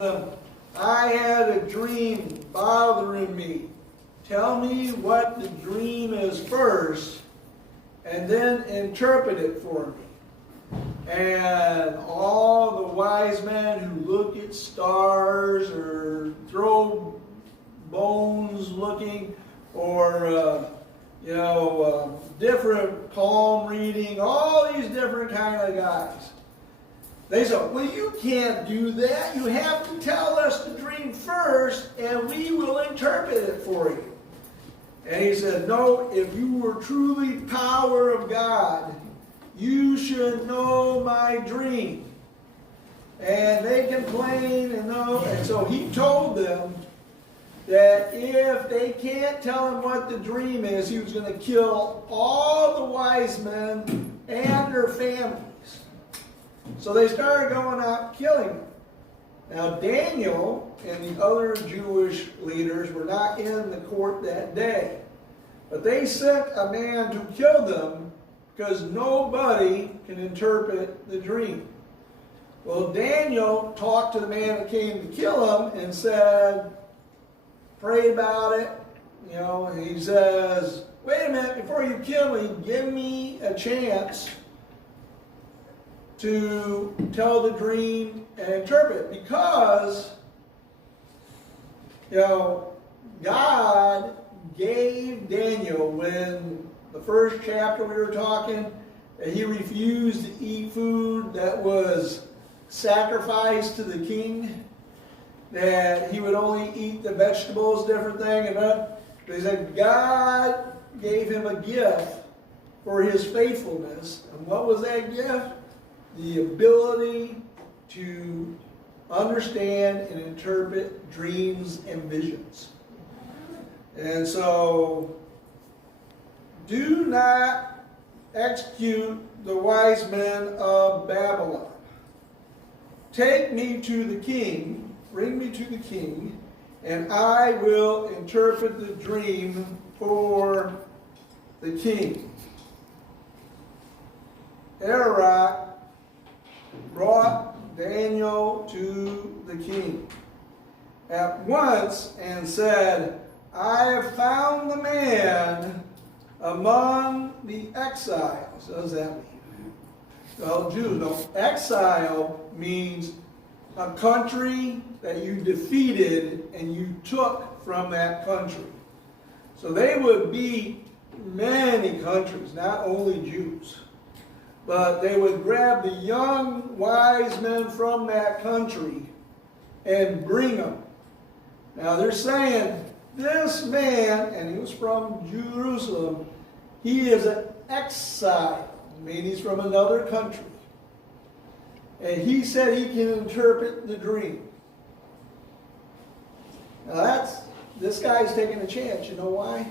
I had a dream bothering me. Tell me what the dream is first, and then interpret it for me. And all the wise men who look at stars or throw bones looking, or different palm reading, all these different kind of guys. They said, well, you can't do that. You have to tell us the dream first, and we will interpret it for you. And he said, no, if you were truly power of God, you should know my dream. And they complained and so he told them that if they can't tell him what the dream is, he was going to kill all the wise men and their families. So they started going out killing them. Now Daniel and the other Jewish leaders were not in the court that day. But they sent a man to kill them because nobody can interpret the dream. Well, Daniel talked to the man that came to kill him and said, pray about it. And he says, wait a minute, before you kill me, give me a chance to tell the dream and interpret. Because, God gave Daniel, when the first chapter we were talking, that he refused to eat food that was sacrificed to the king, that he would only eat the vegetables, different thing, and they said God gave him a gift for his faithfulness. And what was that gift? The ability to understand and interpret dreams and visions. And so, do not execute the wise men of Babylon. Take me to the king, bring me to the king, and I will interpret the dream for the king. Arioch brought Daniel to the king at once and said, I have found the man among the exiles. What does that mean? Well, Jews know exile means a country that you defeated and you took from that country. So they would beat many countries, not only Jews. But they would grab the young wise men from that country and bring them. Now they're saying, this man, and he was from Jerusalem, he is an exile. I mean, he's from another country. And he said he can interpret the dream. Now this guy's taking a chance. You know why?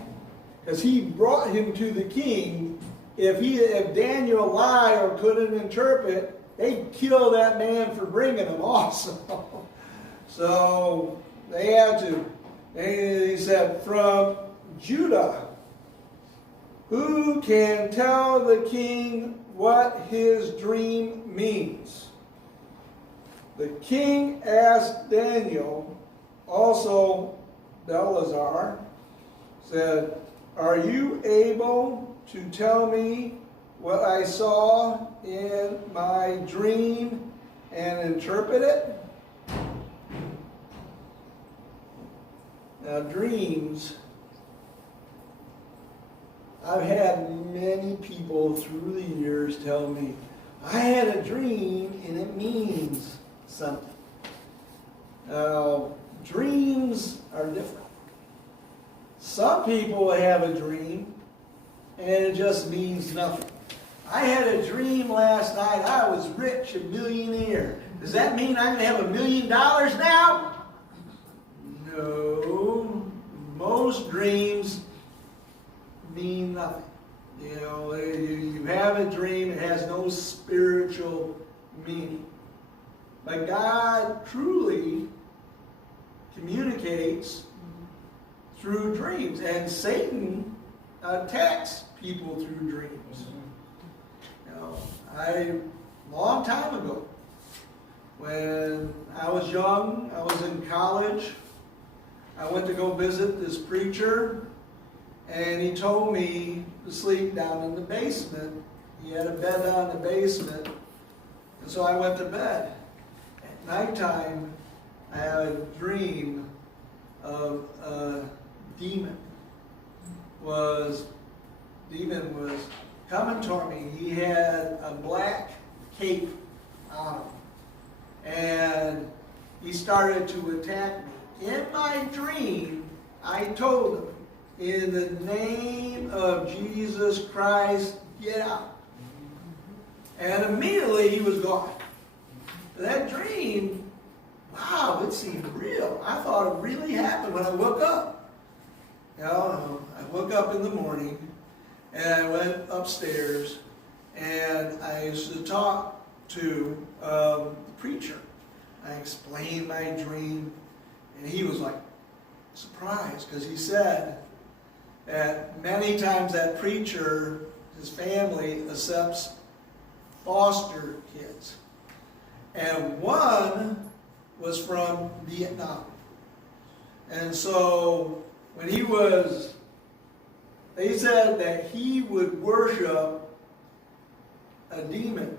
Because he brought him to the king. If Daniel lied or couldn't interpret, they'd kill that man for bringing him also. So they had to. And he said, from Judah, who can tell the king what his dream means? The king asked Daniel, also Belshazzar, said, are you able to tell me what I saw in my dream and interpret it? Now, dreams, I've had many people through the years tell me, I had a dream and it means something. Now, dreams are different. Some people have a dream and it just means nothing. I had a dream last night. I was rich, a millionaire. Does that mean I'm going to have $1 million now? No. Most dreams mean nothing. You have a dream, it has no spiritual meaning. But God truly communicates through dreams. And Satan attacks people through dreams. A long time ago, When I was young, I was in college. I went to go visit this preacher, and he told me to sleep down in the basement. He had a bed down in the basement, and so I went to bed. At nighttime, I had a dream of a demon was coming toward me. He had a black cape on him, and he started to attack me. In my dream, I told him, in the name of Jesus Christ, get out. And immediately he was gone. That dream, wow, it seemed real. I thought it really happened when I woke up. You know, I woke up in the morning, and I went upstairs, and I used to talk to the preacher. I explained my dream, and he was like surprised, because he said that many times that preacher, his family, accepts foster kids. And one was from Vietnam. And so when they said that he would worship a demon.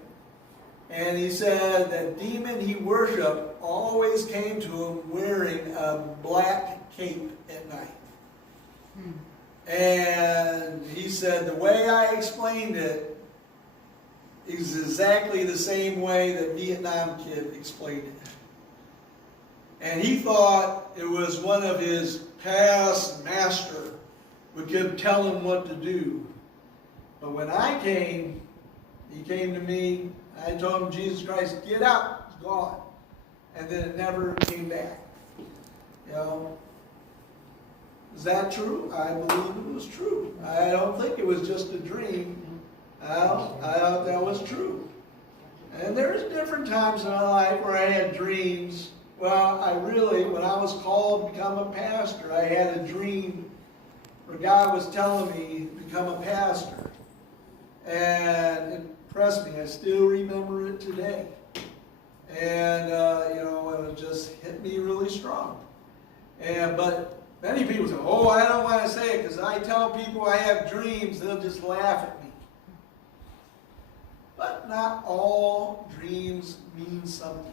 And he said that demon he worshiped always came to him wearing a black cape at night. And he said the way I explained it is exactly the same way that Vietnam kid explained it. And he thought it was one of his past master who could tell him what to do. But when I came, he came to me, I told him, Jesus Christ, get out, it's gone. And then it never came back. You know, is that true? I believe it was true. I don't think it was just a dream. I thought that was true. And there's different times in my life where I had dreams. Well, when I was called to become a pastor, I had a dream where God was telling me to become a pastor. And it impressed me. I still remember it today. And, it just hit me really strong. But many people say, oh, I don't want to say it because I tell people I have dreams, they'll just laugh at me. But not all dreams mean something.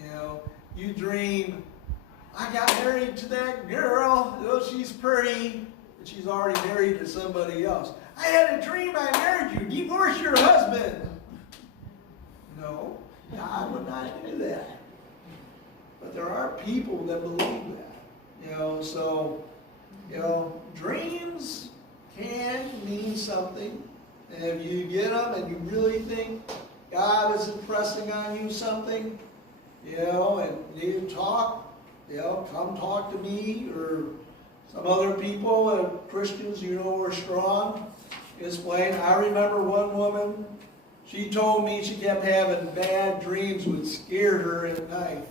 You know, you dream, I got married to that girl, she's pretty, but she's already married to somebody else. I had a dream I married you, divorce your husband. No, God would not do that. But there are people that believe that. So dreams can mean something. And if you get them and you really think God is impressing on you something, and you talk, come talk to me or some other people, Christians are strong. Explain. I remember one woman, she told me she kept having bad dreams would scare her at night.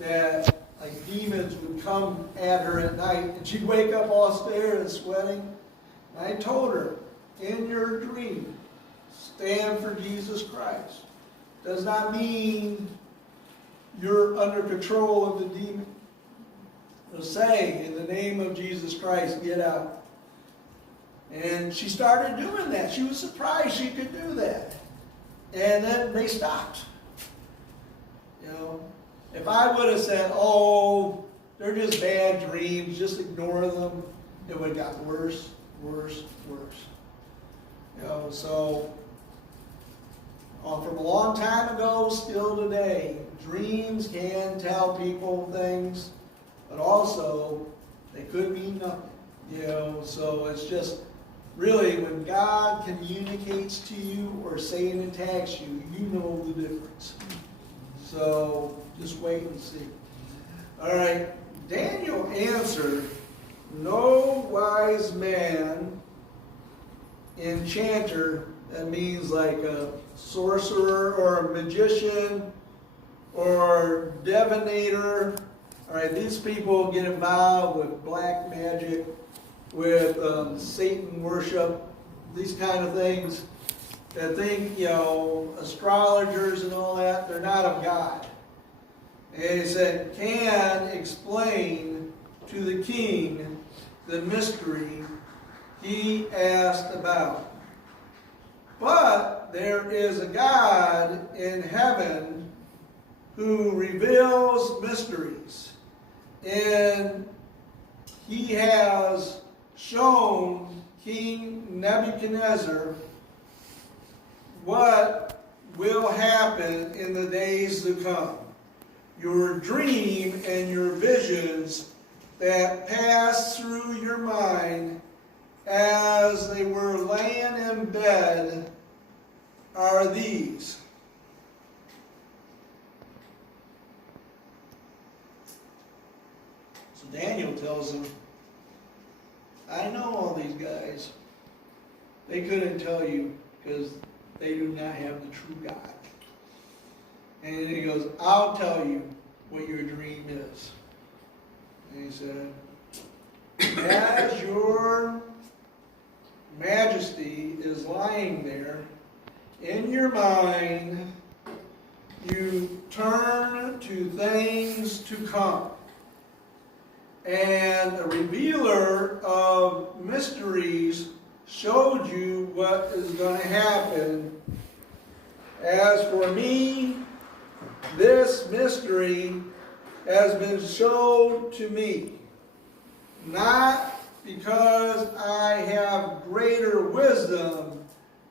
That like demons would come at her at night and she'd wake up all scared and sweating. And I told her, in your dream, stand for Jesus Christ. Does not mean you're under control of the demon. So say, in the name of Jesus Christ, get out. And she started doing that. She was surprised she could do that. And then they stopped. If I would have said, oh, they're just bad dreams, just ignore them, it would have gotten worse, worse, worse. From a long time ago, still today, dreams can tell people things, but also they could mean nothing. So it's just really when God communicates to you or Satan attacks you, you know the difference. So just wait and see. All right, Daniel answered, no wise man, enchanter, that means like a sorcerer or a magician or divinator. All right, these people get involved with black magic, with Satan worship, these kind of things that think, astrologers and all that, they're not of God. And he said, can explain to the king the mystery he asked about. But there is a God in heaven who reveals mysteries, and he has shown King Nebuchadnezzar what will happen in the days to come. Your dream and your visions that passed through your mind as they were laying in bed are these. So Daniel tells them, I know all these guys. They couldn't tell you because they do not have the true God. And he goes, I'll tell you what your dream is. And he said, as your majesty is lying there, in your mind, you turn to things to come. And the revealer of mysteries showed you what is going to happen. As for me, this mystery has been shown to me, not because I have greater wisdom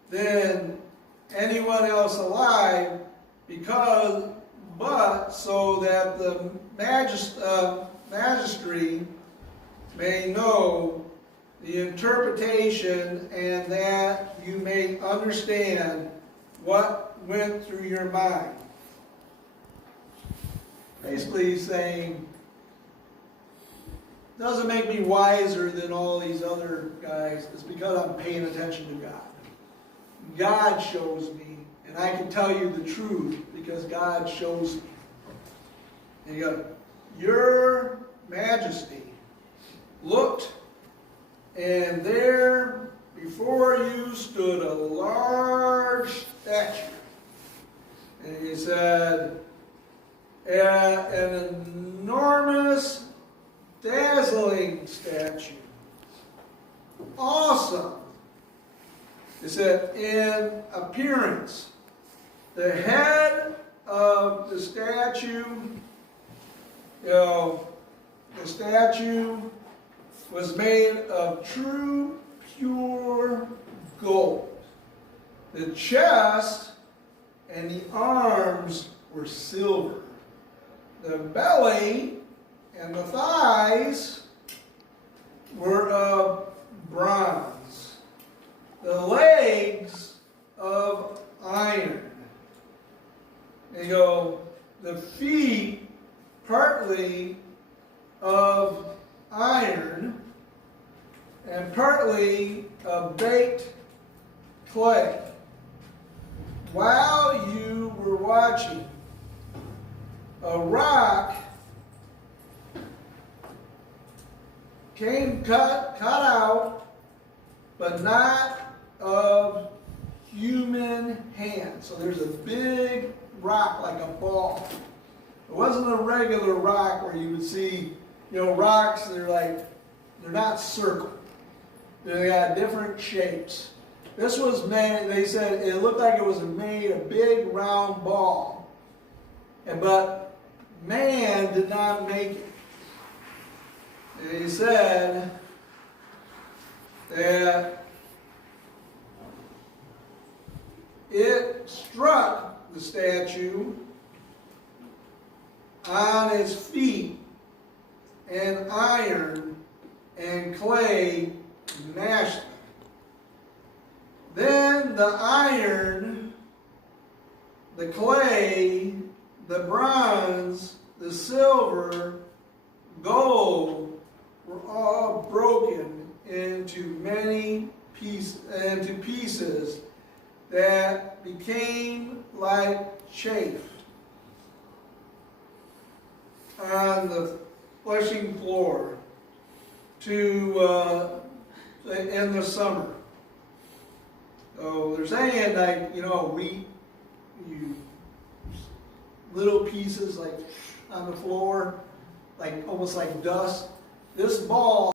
than anyone else alive, but so that the magistrate may know the interpretation, and that you may understand what went through your mind. Basically he's saying, doesn't make me wiser than all these other guys. It's because I'm paying attention to God. God shows me, and I can tell you the truth because God shows me. And you go, your majesty looked, and there before you stood a large statue. And he said, an enormous, dazzling statue. Awesome. It said, in appearance, the head of the statue, the statue was made of true, pure gold. The chest and the arms were silver. The belly and the thighs were of bronze. The legs of iron. And the feet partly of iron and partly of baked clay. While you were watching, a rock came cut out, but not of human hand. So there's a big rock like a ball. It wasn't a regular rock where you would see, rocks, they're not circle. They got different shapes. This was made, they said, it looked like it was made a big round ball. But man did not make it. And he said that it struck the statue on its feet, and iron and clay mashed them. Then the iron, the clay, the bronze, the silver, gold were all broken into many pieces that became like chaff on the threshing floor in the summer. So they're saying wheat, little pieces on the floor, like almost like dust. This ball